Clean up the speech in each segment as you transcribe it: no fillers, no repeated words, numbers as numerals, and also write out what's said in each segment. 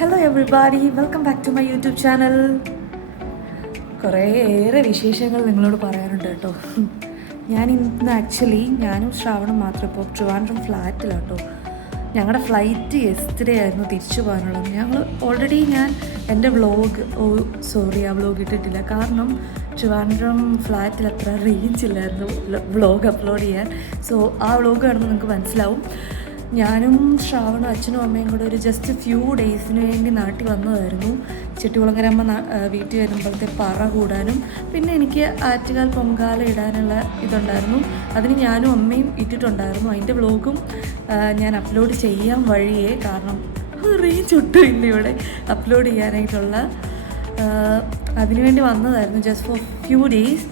Hello everybody, welcome back to my YouTube channel. കുറേയേറെ വിശേഷങ്ങൾ നിങ്ങളോട് പറയാനുണ്ട് കേട്ടോ. ഞാനും ശ്രാവണം മാത്രം ഇപ്പോൾ ട്രിവാൻഡ്രം ഫ്ലാറ്റിലാട്ടോ. ഞങ്ങളുടെ ഫ്ലൈറ്റ് യെസ്റ്റർഡേ ആയിരുന്നു തിരിച്ചു പോകാനുള്ളത്. ഓൾറെഡി ഞാൻ എൻ്റെ വ്ളോഗ് ആ വ്ളോഗ് ഇട്ടിട്ടില്ല. കാരണം ട്രിവാൻഡ്രം ഫ്ലാറ്റിൽ അത്ര റേഞ്ച് ഇല്ലായിരുന്നു വ്ളോഗ് അപ്ലോഡ് ചെയ്യാൻ. സോ ആ വ്ളോഗ് കാണുമ്പോൾ നിങ്ങൾക്ക് മനസ്സിലാവും. ഞാനും ശ്രാവണും അച്ഛനും അമ്മയും കൂടെ ഒരു ജസ്റ്റ് ഫ്യൂ ഡേയ്സിന് വേണ്ടി നാട്ടിൽ വന്നതായിരുന്നു. ചെട്ടികുളങ്ങരമ്മ വീട്ടിൽ വരുമ്പോഴത്തെ പറ കൂടാനും പിന്നെ എനിക്ക് ആറ്റുകാൽ പൊങ്കാല ഇടാനുള്ള ഇതുണ്ടായിരുന്നു. അതിന് ഞാനും അമ്മയും ഇട്ടിട്ടുണ്ടായിരുന്നു. അതിൻ്റെ വ്ളോഗും ഞാൻ അപ്ലോഡ് ചെയ്യാൻ വഴിയേ, കാരണം റേഞ്ച് ഒട്ടും ഇല്ല ഇവിടെ അപ്ലോഡ് ചെയ്യാനായിട്ടുള്ള. അതിനുവേണ്ടി വന്നതായിരുന്നു ജസ്റ്റ് ഫോർ ഫ്യൂ ഡേയ്സ്.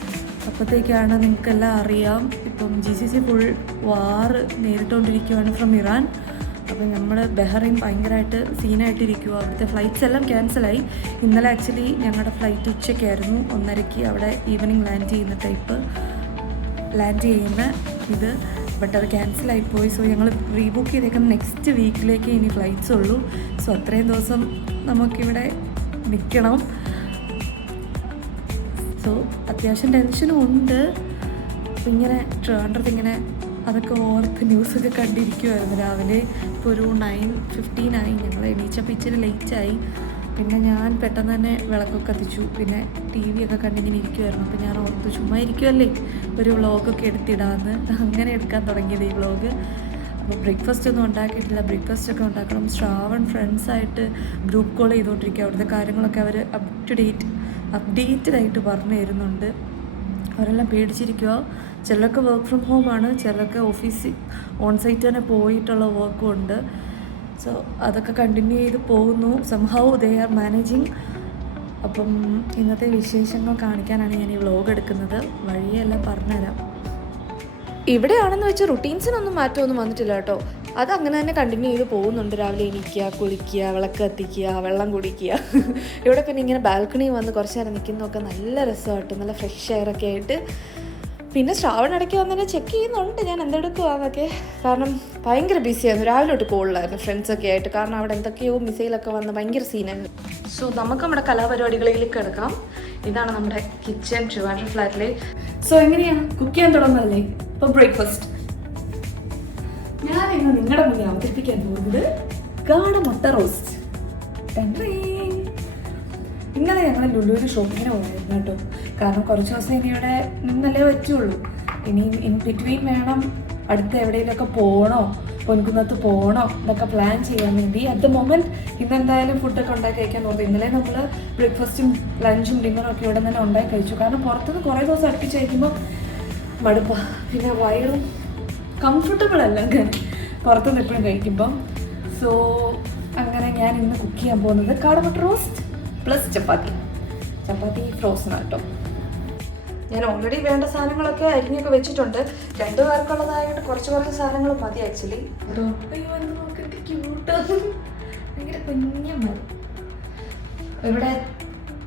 അപ്പോഴത്തേക്കാണ് നിങ്ങൾക്കെല്ലാം അറിയാം, ഇപ്പം GCC ഫുൾ വാർ നേരിട്ടുകൊണ്ടിരിക്കുകയാണ് ഫ്രം ഇറാൻ. അപ്പം നമ്മൾ ബഹ്റൈൻ ഭയങ്കരമായിട്ട് സീനായിട്ടിരിക്കുക. അവിടുത്തെ ഫ്ലൈറ്റ്സ് എല്ലാം ക്യാൻസലായി. ഇന്നലെ ആക്ച്വലി ഞങ്ങളുടെ ഫ്ലൈറ്റ് ഉച്ചയ്ക്കായിരുന്നു, 1:30 അവിടെ ഈവനിങ് ലാൻഡ് ചെയ്യുന്ന ഇത്. ബട്ട് അത് ക്യാൻസലായിപ്പോയി. സോ ഞങ്ങൾ റീബുക്ക് ചെയ്തേക്കുന്ന നെക്സ്റ്റ് വീക്കിലേക്ക് ഇനി ഫ്ലൈറ്റ്സ് ഉള്ളൂ. സോ അത്രയും ദിവസം നമുക്കിവിടെ നിൽക്കണം. സോ അത്യാവശ്യം ടെൻഷനും ഉണ്ട്. അപ്പോൾ ഇങ്ങനെ ട്രിവാൻഡ്രത്ത് ഇങ്ങനെ അതൊക്കെ ഓർത്ത് ന്യൂസൊക്കെ കണ്ടിരിക്കുമായിരുന്നു. രാവിലെ ഇപ്പോൾ ഒരു 9:15 ഞങ്ങൾ എണീച്ചപ്പോൾ ഇച്ചിരി ലേറ്റായി. പിന്നെ ഞാൻ പെട്ടെന്ന് തന്നെ വിളക്കൊക്കെ കത്തിച്ചു. പിന്നെ TV ഒക്കെ കണ്ടിങ്ങനെ ഇരിക്കുമായിരുന്നു. അപ്പോൾ ഞാൻ ഓർത്ത് ചുമ്മാ ഇരിക്കുമല്ലേ, ഒരു വ്ളോഗൊക്കെ എടുത്തിടാമെന്ന്. അങ്ങനെ എടുക്കാൻ തുടങ്ങിയത് ഈ വ്ളോഗ്. അപ്പോൾ ബ്രേക്ക്ഫാസ്റ്റ് ഒന്നും ഉണ്ടാക്കിയിട്ടില്ല. ബ്രേക്ക്ഫാസ്റ്റൊക്കെ ഉണ്ടാക്കണം. ശ്രാവൺ ഫ്രണ്ട്സായിട്ട് ഗ്രൂപ്പ് കോൾ ചെയ്തുകൊണ്ടിരിക്കുക. അവിടുത്തെ കാര്യങ്ങളൊക്കെ അവർ അപ്ഡേറ്റഡായിട്ട് പറഞ്ഞു തരുന്നുണ്ട്. അവരെല്ലാം പേടിച്ചിരിക്കുക. ചിലർക്ക് വർക്ക് ഫ്രം ഹോമാണ്, ചിലർക്ക് ഓഫീസിൽ ഓൺസൈറ്റ് തന്നെ പോയിട്ടുള്ള വർക്കും ഉണ്ട്. സോ അതൊക്കെ കണ്ടിന്യൂ ചെയ്ത് പോകുന്നു. Somehow they are managing. അപ്പം ഇന്നത്തെ വിശേഷങ്ങൾ കാണിക്കാനാണ് ഞാൻ ഈ വ്ളോഗ് എടുക്കുന്നത്. വഴിയെല്ലാം പറഞ്ഞുതരാം. ഇവിടെയാണെന്ന് വെച്ചാൽ റുട്ടീൻസിനൊന്നും മാറ്റമൊന്നും വന്നിട്ടില്ല കേട്ടോ. അതങ്ങനെ തന്നെ കണ്ടിന്യൂ ചെയ്ത് പോകുന്നുണ്ട്. രാവിലെ എണീക്കുക, കുളിക്കുക, വിളക്ക് കത്തിക്കുക, വെള്ളം കുടിക്കുക. ഇവിടെ പിന്നെ ഇങ്ങനെ ബാൽക്കണി വന്ന് കുറച്ച് നേരം നിൽക്കുന്നതൊക്കെ നല്ല രസമായിട്ട്, നല്ല ഫ്രഷ് എയറൊക്കെ ആയിട്ട്. പിന്നെ ശ്രാവൺ ഇടയ്ക്ക് വന്ന് തന്നെ ചെക്ക് ചെയ്യുന്നുണ്ട് ഞാൻ എന്തെടുക്കുവാന്നൊക്കെ. കാരണം ഭയങ്കര ബിസിയായിരുന്നു. രാവിലെ തൊട്ട് കോളിലായിരുന്നു ഫ്രണ്ട്സൊക്കെ ആയിട്ട്. കാരണം അവിടെ എന്തൊക്കെയോ മിസൈലൊക്കെ വന്ന് ഭയങ്കര സീനായിരുന്നു. സോ നമുക്ക് നമ്മുടെ കലാപരിപാടികളിലേക്ക് കിടക്കാം. ഇതാണ് നമ്മുടെ കിച്ചൺ ട്രിവാൻഡ്രം ഫ്ലാറ്റിലെ. സോ എങ്ങനെയാണ് കുക്ക് ചെയ്യാൻ തുടങ്ങുന്നതല്ലേ. ഇപ്പോൾ ബ്രേക്ക്ഫാസ്റ്റ് ഞാൻ ഇന്ന് നിങ്ങളുടെ മുന്നിൽ അവതരിപ്പിക്കാൻ പോകുന്നത് ഗാഢ മുട്ട റോസ്റ്റ്. ഇന്നലെ ഞങ്ങൾ ലുലുവിന് ഷോപ്പിങ്ങിന് പോയായിരുന്നു കേട്ടോ. കാരണം കുറച്ച് ദിവസം ഇനി ഇവിടെ നിന്നല്ലേ പറ്റുള്ളൂ. ഇനി ഇൻ ബിറ്റ്വീൻ വേണം അടുത്ത എവിടെയെങ്കിലുമൊക്കെ പോകണോ, പൊൻകുന്നത്ത് പോകണോ ഇതൊക്കെ പ്ലാൻ ചെയ്യാൻ വേണ്ടി. അറ്റ് ദ മൊമെൻറ്റ് ഇന്നെന്തായാലും ഫുഡൊക്കെ ഉണ്ടാക്കി കഴിക്കാൻ നോക്കും. ഇന്നലെ നമ്മൾ ബ്രേക്ക്ഫാസ്റ്റും ലഞ്ചും ഡിന്നറും ഒക്കെ ഇവിടെ തന്നെ ഉണ്ടാക്കി കഴിച്ചു. കാരണം പുറത്തുനിന്ന് കുറേ ദിവസം അടുപ്പിച്ച് കഴിക്കുമ്പോൾ മടുപ്പാ. പിന്നെ വയറും കംഫർട്ടബിൾ അല്ല അങ്ങനെ പുറത്തുനിന്ന് എപ്പോഴും കഴിക്കുമ്പം. സോ അങ്ങനെ ഞാൻ ഇന്ന് കുക്ക് ചെയ്യാൻ പോകുന്നത് കാടമുട്ട റോസ്റ്റ് പ്ലസ് ചപ്പാത്തി ഫ്രോസൺ കേട്ടോ. ഞാൻ ഓൾറെഡി വേണ്ട സാധനങ്ങളൊക്കെ അരിഞ്ഞൊക്കെ വെച്ചിട്ടുണ്ട്. 2 പേർക്കുള്ളതായിട്ട് കുറച്ച് സാധനങ്ങൾ മതി ആക്ച്വലി. ഭയങ്കര കുഞ്ഞമ്മ. ഇവിടെ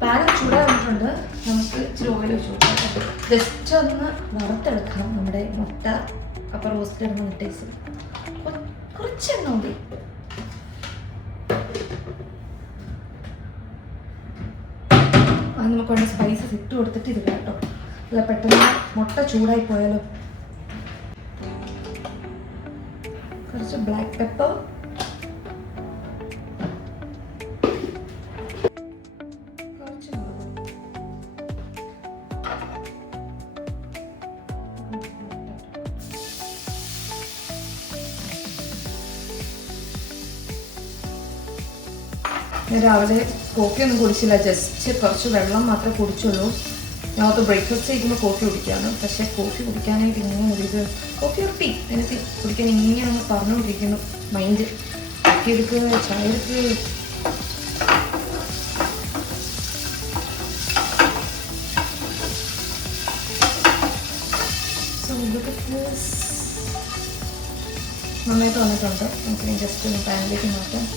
പാൻ ചൂടാറിയിട്ടുണ്ട്. നമുക്ക് ഇച്ചിരി ഓയിൽ വെച്ച് കൊടുക്കാം. ജസ്റ്റ് ഒന്ന് വറുത്തെടുക്കാം നമ്മുടെ മുട്ട. അപ്പോൾ റോസ്റ്റ് ഇടുന്ന മുട്ടേസ് കുറച്ചെണ്ണ മതി. അത് നമുക്ക് വേണ്ട സ്പൈസസ് ഇട്ട് കൊടുത്തിട്ട് ഇത് കേട്ടോ. അല്ല പെട്ടെന്ന് മുട്ട ചൂടായി പോയാലോ. കുറച്ച് ബ്ലാക്ക് പെപ്പർ, കുറച്ച് ഞാൻ രാവിലെ കോഫിയൊന്നും കുടിച്ചില്ല. ജസ്റ്റ് കുറച്ച് വെള്ളം മാത്രമേ കുടിച്ചുള്ളൂ. ഞങ്ങൾക്ക് ബ്രേക്ക്ഫാസ്റ്റ് കഴിക്കുമ്പോൾ കോഫി കുടിക്കുകയാണ്. പക്ഷേ കോഫി കുടിക്കാനായിട്ട് ഇങ്ങനെ ഒരു കോഫി ഒരു ടീ എനിക്ക് കുടിക്കാൻ ഇങ്ങനെ നമ്മൾ പറഞ്ഞുകൊണ്ടിരിക്കുന്നു മൈൻഡ്. കോഫി എടുക്കുക, ചായ എടുക്കുക. സോ ഇതൊക്കെ നന്നായിട്ട് വന്നിട്ടുണ്ട്. നമുക്ക് ജസ്റ്റ് ഒന്ന് പാനിലേക്ക് മാറ്റാം.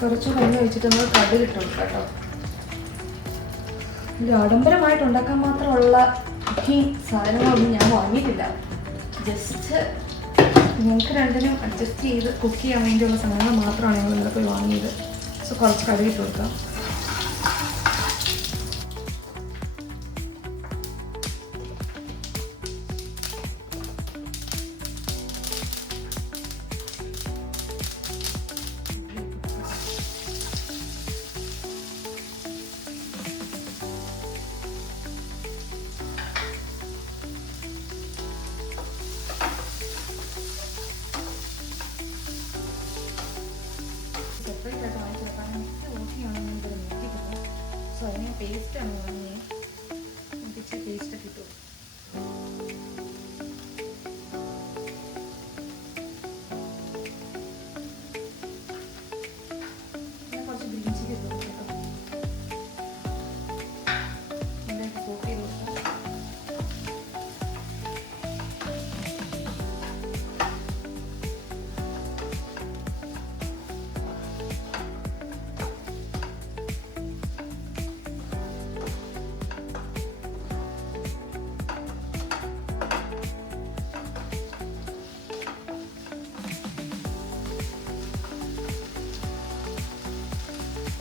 കുറച്ച് വെള്ളം ഒഴിച്ചിട്ട് നമ്മൾ കടുകിട്ടുണ്ട് കേട്ടോ. ഇത് ആഡംബരമായിട്ട് ഉണ്ടാക്കാൻ മാത്രമുള്ള ഈ സാധനങ്ങളൊന്നും ഞാൻ വാങ്ങിയിട്ടില്ല. ജസ്റ്റ് ഞങ്ങൾക്ക് രണ്ടിനും അഡ്ജസ്റ്റ് ചെയ്ത് കുക്ക് ചെയ്യാൻ വേണ്ടിയുള്ള സാധനങ്ങൾ മാത്രമാണ് ഞങ്ങൾ ഇന്നലെ പോയി വാങ്ങിയത്. സോ കുറച്ച് കടുകിട്ട് കൊടുക്കാം. സെപ്പറേറ്റ് ആയിട്ട് വാങ്ങിച്ചത് കാരണം മിക്സി ഓക്കെയാണെന്ന് ഇവിടെ നോക്കിയിട്ടില്ല. സോ അതിന് പേസ്റ്റാണ് വാങ്ങിയത്. ഇച്ചിരി പേസ്റ്റൊക്കെ ഇട്ടു. പിന്നെ കുറച്ച് ഗ്രീൻ ചില്ലി ഇട്ടു കേട്ടോ. നന്നായിട്ട് സോക്ക് ചെയ്ത് കൊടുക്കാം.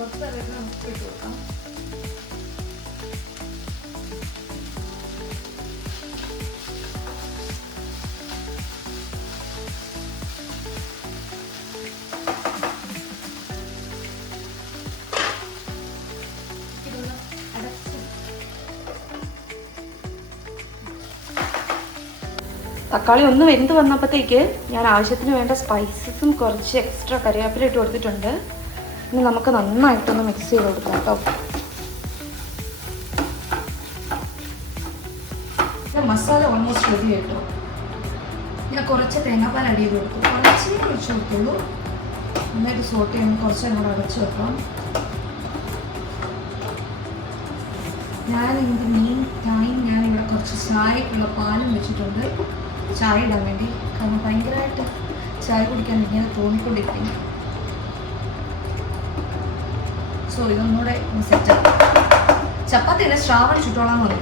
കുറച്ച് കറിവേപ്പില നമുക്ക് ഇട്ട് കൊടുക്കാം. തക്കാളി ഒന്ന് വെന്ത് വന്നപ്പോഴത്തേക്ക് ഞാൻ ആവശ്യത്തിന് വേണ്ട സ്പൈസസും കുറച്ച് എക്സ്ട്രാ കറിവേപ്പില ഇട്ട് കൊടുത്തിട്ടുണ്ട്. ഇനി നമുക്ക് നന്നായിട്ടൊന്ന് മിക്സ് ചെയ്ത് കൊടുക്കാം കേട്ടോ. മസാല ഓൾമോസ്റ്റ് റെഡി ആയിട്ടോ. ഞാൻ കുറച്ച് തേങ്ങാപ്പാൽ ആഡ് ചെയ്ത് കൊടുത്തു. കുറച്ചേ ഒഴിച്ച് കൊടുത്തുള്ളൂ. നന്നായിട്ട് സോട്ട് ചെയ്യുമ്പോൾ കുറച്ച് അങ്ങോട്ട് അടച്ച് വെക്കാം. ഞാനിതിൻ്റെ മെയിൻ ടൈം ഞാനിവിടെ കുറച്ച് ചായക്കുള്ള പാലും വെച്ചിട്ടുണ്ട്. ചായ ഇടാൻ വേണ്ടി. കാരണം ഭയങ്കരമായിട്ട് ചായ കുടിക്കാൻ ഇങ്ങനെ തോന്നിക്കൊണ്ടിരിക്കും. സോ ഇതൊന്നുകൂടെ സെറ്റാക്കാം. ചപ്പാത്തി തന്നെ ശ്രാവൺ ചുറ്റോളാൻ മതി.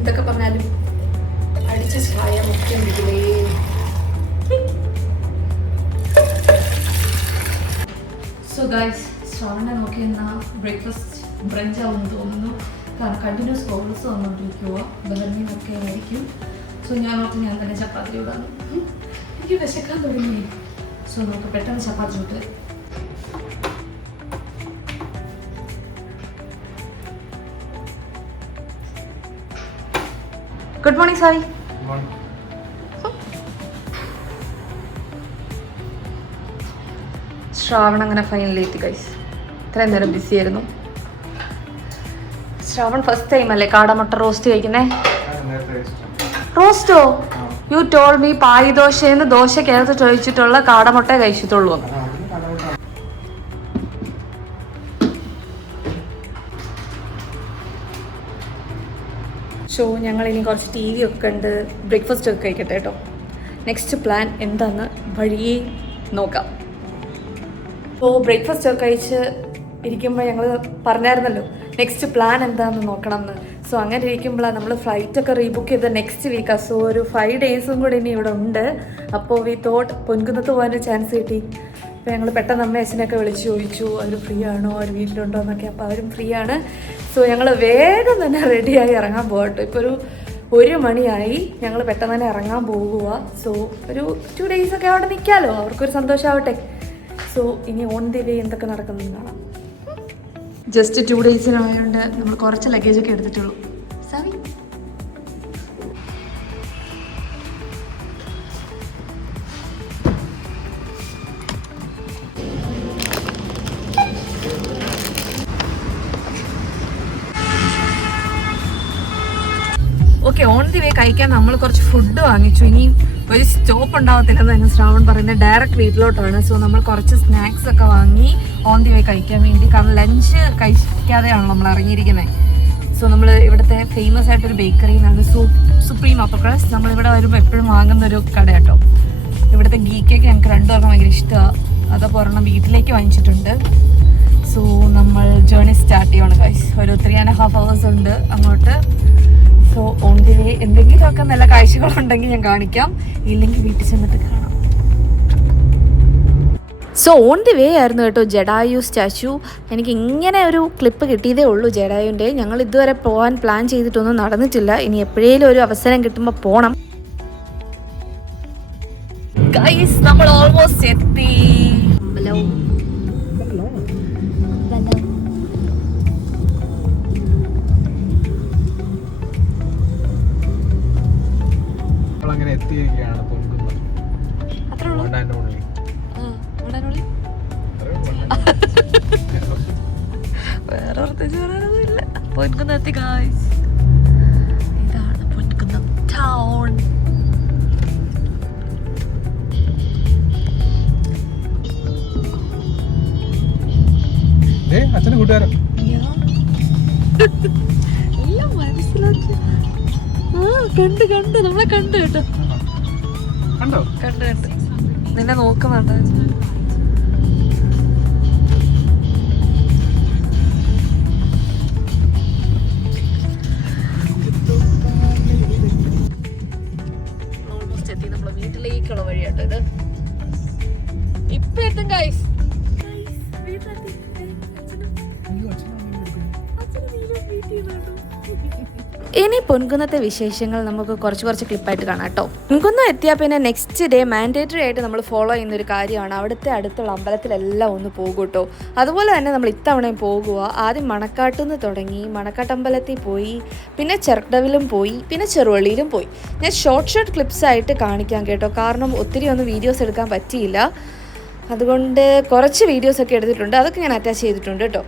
എന്തൊക്കെ പറഞ്ഞാലും അടിച്ച ചായ മുഖ്യം ഇതിലേ. സോ ഗൈസ്, ശ്രാവണ നോക്കിയെന്ന ബ്രേക്ക്ഫാസ്റ്റ് ബ്രഞ്ച് ആവുമെന്ന് തോന്നുന്നു. കാരണം കണ്ടിന്യൂസ് കോൾസ് വന്നുകൊണ്ടിരിക്കുക. ബഹറിനൊക്കെ ആയിരിക്കും. സോ ഞാൻ തന്നെ ചപ്പാത്തി ചൂടാണ്. എനിക്ക് വിശക്കാൻ തുടങ്ങി. സോ നമുക്ക് പെട്ടെന്ന് ചപ്പാത്തി ചൂട്ട്. Good morning Sai. ശ്രാവൺ അങ്ങനെ ഫൈനലി എത്തി ഗൈസ്. ഇത്രയും നേരം ബിസി ആയിരുന്നു. ശ്രാവൺ ഫസ്റ്റ് ടൈം അല്ലേ കാടമുട്ട റോസ്റ്റ് കഴിക്കുന്നേ? റോസ്റ്റോ? യു ടോൾ മീ പായി ദോശയെന്ന് ദോശക്കകത്ത് ചോദിച്ചിട്ടുള്ള കാടമുട്ട കഴിച്ചിട്ടുള്ളൂ. സോ ഞങ്ങൾ ഇനി കുറച്ച് ടി വി ഒക്കെ ഉണ്ട്, ബ്രേക്ക്ഫാസ്റ്റ് ഒക്കെ കഴിക്കട്ടെ കേട്ടോ. നെക്സ്റ്റ് പ്ലാൻ എന്താണെന്ന് വഴിയേ നോക്കാം. അപ്പോൾ ബ്രേക്ക്ഫാസ്റ്റ് ഒക്കെ കഴിച്ച് ഇരിക്കുമ്പോൾ ഞങ്ങൾ പറഞ്ഞായിരുന്നല്ലോ നെക്സ്റ്റ് പ്ലാൻ എന്താണെന്ന് നോക്കണം എന്ന്. സോ അങ്ങനെ ഇരിക്കുമ്പോഴാണ് നമ്മൾ ഫ്ലൈറ്റൊക്കെ റീബുക്ക് ചെയ്ത് നെക്സ്റ്റ് വീക്കാണ്. സോ ഒരു 5 ഡേയ്സും കൂടി ഇനി ഇവിടെ ഉണ്ട്. അപ്പോൾ വി തോട്ട് പൊൻകുന്നത്ത് പോകാനൊരു ചാൻസ് കിട്ടി. അപ്പോൾ ഞങ്ങൾ പെട്ടെന്ന് അമ്മ അച്ഛനൊക്കെ വിളിച്ച് ചോദിച്ചു അവർ ഫ്രീ ആണോ, അവർ വീട്ടിലുണ്ടോ എന്നൊക്കെ. അപ്പോൾ അവരും ഫ്രീ ആണ്. സോ ഞങ്ങൾ വേഗം തന്നെ റെഡിയായി ഇറങ്ങാൻ പോകട്ടോ. ഇപ്പോൾ ഒരു 1 മണിയായി. ഞങ്ങൾ പെട്ടെന്ന് തന്നെ ഇറങ്ങാൻ പോകുക. സോ ഒരു 2 ഡേയ്സൊക്കെ അവിടെ നിൽക്കാമല്ലോ, അവർക്കൊരു സന്തോഷമാവട്ടെ. സോ ഇനി ഓൺ ദി വേ എന്തൊക്കെ നടക്കുന്നതാണ്. ജസ്റ്റ് 2 ഡേയ്സിനായതുകൊണ്ട് നമ്മൾ കുറച്ച് ലഗേജൊക്കെ എടുത്തിട്ടുള്ളൂ. സാവി ഓക്കെ, ഓൺ ദി വേ കഴിക്കാൻ നമ്മൾ കുറച്ച് ഫുഡ് വാങ്ങിച്ചു. ഇനി ഒരു സ്റ്റോപ്പ് ഉണ്ടാവത്തില്ലെന്ന് തന്നെ ശ്രാവൺ പറയുന്നത്. ഡയറക്റ്റ് വീട്ടിലോട്ടാണ്. സോ നമ്മൾ കുറച്ച് സ്നാക്സ് ഒക്കെ വാങ്ങി ഓൺ ദി വേ കഴിക്കാൻ വേണ്ടി. കാരണം ലഞ്ച് കഴിക്കാതെയാണ് നമ്മൾ ഇറങ്ങിയിരിക്കുന്നത്. സോ നമ്മൾ ഇവിടുത്തെ ഫേമസ് ആയിട്ടൊരു ബേക്കറിയിൽ നിന്നാണ് സുപ്രീം അപ്പർ ക്രസ്റ്റ്. നമ്മളിവിടെ വരുമ്പോൾ എപ്പോഴും വാങ്ങുന്നൊരു കട കേട്ടോ. ഇവിടുത്തെ ഗീ കേക്ക് ഞങ്ങൾക്ക് രണ്ടുപേർക്കും ഭയങ്കര ഇഷ്ടമാണ്. അതപ്പോൾ ഒരെണ്ണം വീട്ടിലേക്ക് വാങ്ങിച്ചിട്ടുണ്ട്. സോ നമ്മൾ ജേർണി സ്റ്റാർട്ട് ചെയ്യണം ഗൈസ്. ഒരു 3.5 hours ഉണ്ട് അങ്ങോട്ട്. സോ ഓൺ ദി വേ എന്തെങ്കിലുമൊക്കെ നല്ല കാഴ്ചകളുണ്ടെങ്കിൽ ഞാൻ കാണിക്കാം, ഇല്ലെങ്കിൽ വീട്ടിൽ ചെന്നിട്ട് കാണാം. സോ ഓൺ ദി വേ ആയിരുന്നു കേട്ടോ ജഡായു സ്റ്റാച്ചു. എനിക്ക് ഇങ്ങനെ ഒരു ക്ലിപ്പ് കിട്ടിയതേ ഉള്ളൂ ജഡായുവിൻ്റെ. ഞങ്ങൾ ഇതുവരെ പോകാൻ പ്ലാൻ ചെയ്തിട്ടൊന്നും നടന്നിട്ടില്ല. ഇനി എപ്പോഴേലും ഒരു അവസരം കിട്ടുമ്പോൾ പോകണം. ഗൈസ് നമ്മൾ ഓൾമോസ്റ്റ് എത്തി. ഹലോ അങ്ങനെ എത്തിയിരിക്കുകയാണ് പൊൻകുന്നം. വേറെ പ്രത്യേകിച്ച് പറയാനൊന്നുമില്ല. പൊൻകുന്നം എത്തി ഗൈസ്. ഇതാണ് പൊൻകുന്നം ടൗൺ. അച്ഛന്റെ കൂട്ടുകാരൻ എല്ലാം മനസ്സിലാക്കി. കണ്ട് നമ്മളെ കണ്ടു കേട്ടോ. കണ്ട് നിന്നെ നോക്കുന്നുണ്ട്. ഓൾമോസ്റ്റ് എത്തി. നമ്മളെ വീട്ടിലേക്കുള്ള വഴി കേട്ടോ ഇത്. ഇപ്പൊ എത്തും ഗൈസ്. ഇനി പൊൻകുന്നത്തെ വിശേഷങ്ങൾ നമുക്ക് കുറച്ച് ക്ലിപ്പായിട്ട് കാണാം കേട്ടോ. പൊൻകുന്നം എത്തിയാൽ പിന്നെ നെക്സ്റ്റ് ഡേ മാൻഡേറ്ററി ആയിട്ട് നമ്മൾ ഫോളോ ചെയ്യുന്ന ഒരു കാര്യമാണ് അവിടുത്തെ അടുത്തുള്ള അമ്പലത്തിലെല്ലാം ഒന്ന് പോകും കേട്ടോ. അതുപോലെ തന്നെ നമ്മൾ ഇത്തവണയും പോകുക. ആദ്യം മണക്കാട്ടിൽ നിന്ന് തുടങ്ങി മണക്കാട്ടമ്പലത്തിൽ പോയി, പിന്നെ ചെറുക്കടവിലും പോയി, പിന്നെ ചെറുവള്ളിയിലും പോയി. ഞാൻ ഷോർട്ട് ക്ലിപ്സ് ആയിട്ട് കാണിക്കാം കേട്ടോ. കാരണം ഒത്തിരി ഒന്നും വീഡിയോസ് എടുക്കാൻ പറ്റിയില്ല. അതുകൊണ്ട് കുറച്ച് വീഡിയോസൊക്കെ എടുത്തിട്ടുണ്ട്. അതൊക്കെ ഞാൻ അറ്റാച്ച് ചെയ്തിട്ടുണ്ട് കേട്ടോ.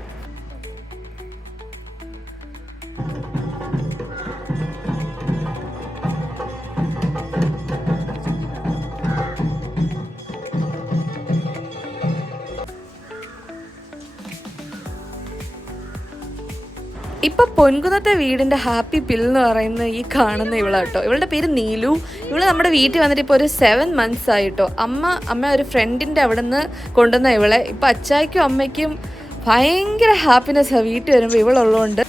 ഇപ്പം പൊൻകുന്നത്തെ വീടിൻ്റെ ഹാപ്പി പിൽ എന്ന് പറയുന്ന ഈ കാണുന്ന ഇവളാട്ടോ. ഇവളുടെ പേര് നീലു. ഇവള് നമ്മുടെ വീട്ടിൽ വന്നിട്ട് ഇപ്പോൾ ഒരു 7 months ആയിട്ടോ. അമ്മ ഒരു ഫ്രണ്ടിൻ്റെ അവിടെ നിന്ന് കൊണ്ടുവന്ന ഇവളെ. ഇപ്പം അച്ചായ്ക്കും അമ്മയ്ക്കും ഭയങ്കര ഹാപ്പിനെസ്സാണ് വീട്ടിൽ വരുമ്പോൾ ഇവളുള്ളതുകൊണ്ട്.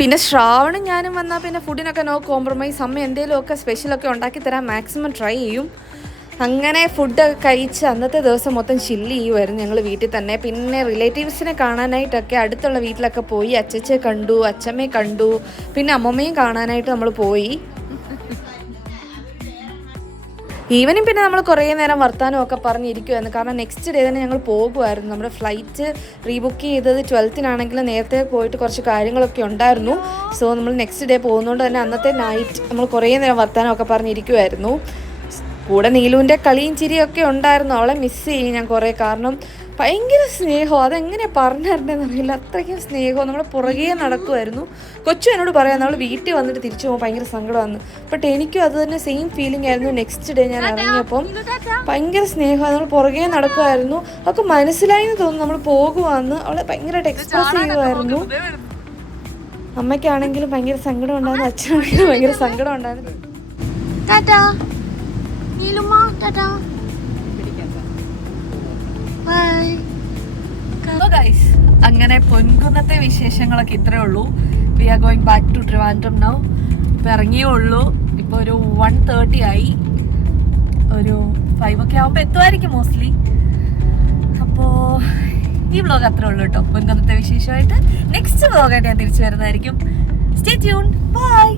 പിന്നെ ശ്രാവണും ഞാനും വന്നാൽ പിന്നെ ഫുഡിനൊക്കെ നോ കോംപ്രമൈസ്. അമ്മ എന്തെങ്കിലുമൊക്കെ സ്പെഷ്യലൊക്കെ ഉണ്ടാക്കി തരാൻ മാക്സിമം ട്രൈ ചെയ്യും. അങ്ങനെ ഫുഡൊക്കെ കഴിച്ച് അന്നത്തെ ദിവസം മൊത്തം ചില്ല് ചെയ്യുമായിരുന്നു ഞങ്ങൾ വീട്ടിൽ തന്നെ. പിന്നെ റിലേറ്റീവ്സിനെ കാണാനായിട്ടൊക്കെ അടുത്തുള്ള വീട്ടിലൊക്കെ പോയി. അച്ചച്ചയെ കണ്ടു, അച്ചമ്മയെ കണ്ടു, പിന്നെ അമ്മമ്മയും കാണാനായിട്ട് നമ്മൾ പോയി. ഈവനിങ് പിന്നെ നമ്മൾ കുറേ നേരം വർത്താനമൊക്കെ പറഞ്ഞിരിക്കുമായിരുന്നു. കാരണം നെക്സ്റ്റ് ഡേ തന്നെ ഞങ്ങൾ പോകുമായിരുന്നു. നമ്മുടെ ഫ്ലൈറ്റ് റീബുക്ക് ചെയ്തത് 12-നാണെങ്കിൽ നേരത്തെ പോയിട്ട് കുറച്ച് കാര്യങ്ങളൊക്കെ ഉണ്ടായിരുന്നു. സോ നമ്മൾ നെക്സ്റ്റ് ഡേ പോകുന്നതുകൊണ്ട് തന്നെ അന്നത്തെ നൈറ്റ് നമ്മൾ കുറേ നേരം വർത്താനമൊക്കെ പറഞ്ഞിരിക്കുമായിരുന്നു. കൂടെ നീലുവിൻ്റെ കളിയും ചിരിയൊക്കെ ഉണ്ടായിരുന്നു. അവളെ മിസ് ചെയ്യും ഞാൻ കുറേ. കാരണം ഭയങ്കര സ്നേഹം. അതെങ്ങനെ പറഞ്ഞു തരേണ്ടതെന്ന് അറിയില്ല. അത്രയ്ക്കും സ്നേഹവും. നമ്മൾ പുറകെ നടക്കുമായിരുന്നു. കൊച്ചു എന്നോട് പറയാം നമ്മൾ വീട്ടിൽ വന്നിട്ട് തിരിച്ചു പോകുമ്പോൾ ഭയങ്കര സങ്കടമാണ്. ബട്ട് എനിക്കും അത് തന്നെ സെയിം ഫീലിംഗ് ആയിരുന്നു. നെക്സ്റ്റ് ഡേ ഞാൻ ഇറങ്ങിയപ്പം ഭയങ്കര സ്നേഹമാണ്. നമ്മൾ പുറകെ നടക്കുമായിരുന്നു. അവൾക്ക് മനസ്സിലായി എന്ന് തോന്നുന്നു നമ്മൾ പോകുവാന്ന്. അവളെ ഭയങ്കരമായിട്ട് എക്സ്പ്രസ് ചെയ്യുമായിരുന്നു. അമ്മയ്ക്കാണെങ്കിലും ഭയങ്കര സങ്കടം ഉണ്ടായിരുന്നു, അച്ഛനാണെങ്കിലും ഭയങ്കര സങ്കടം ഉണ്ടായിരുന്നു. അങ്ങനെ പൊൻകുന്നത്തെ വിശേഷങ്ങളൊക്കെ ഇത്രേ ഉള്ളൂ. We are going back to Trivandrum now. ഇപ്പം ഇറങ്ങിയേ ഉള്ളൂ. ഇപ്പോൾ ഒരു 1:30 ആയി. ഒരു 5 ഒക്കെ ആകുമ്പോൾ എത്തുമായിരിക്കും മോസ്റ്റ്ലി. അപ്പോൾ ഈ വ്ളോഗ് അത്രേ ഉള്ളൂ കേട്ടോ. പൊൻകുന്നത്തെ വിശേഷമായിട്ട് നെക്സ്റ്റ് വ്ളോഗായിട്ട് ഞാൻ തിരിച്ചു വരുന്നതായിരിക്കും. Stay tune. ബൈ.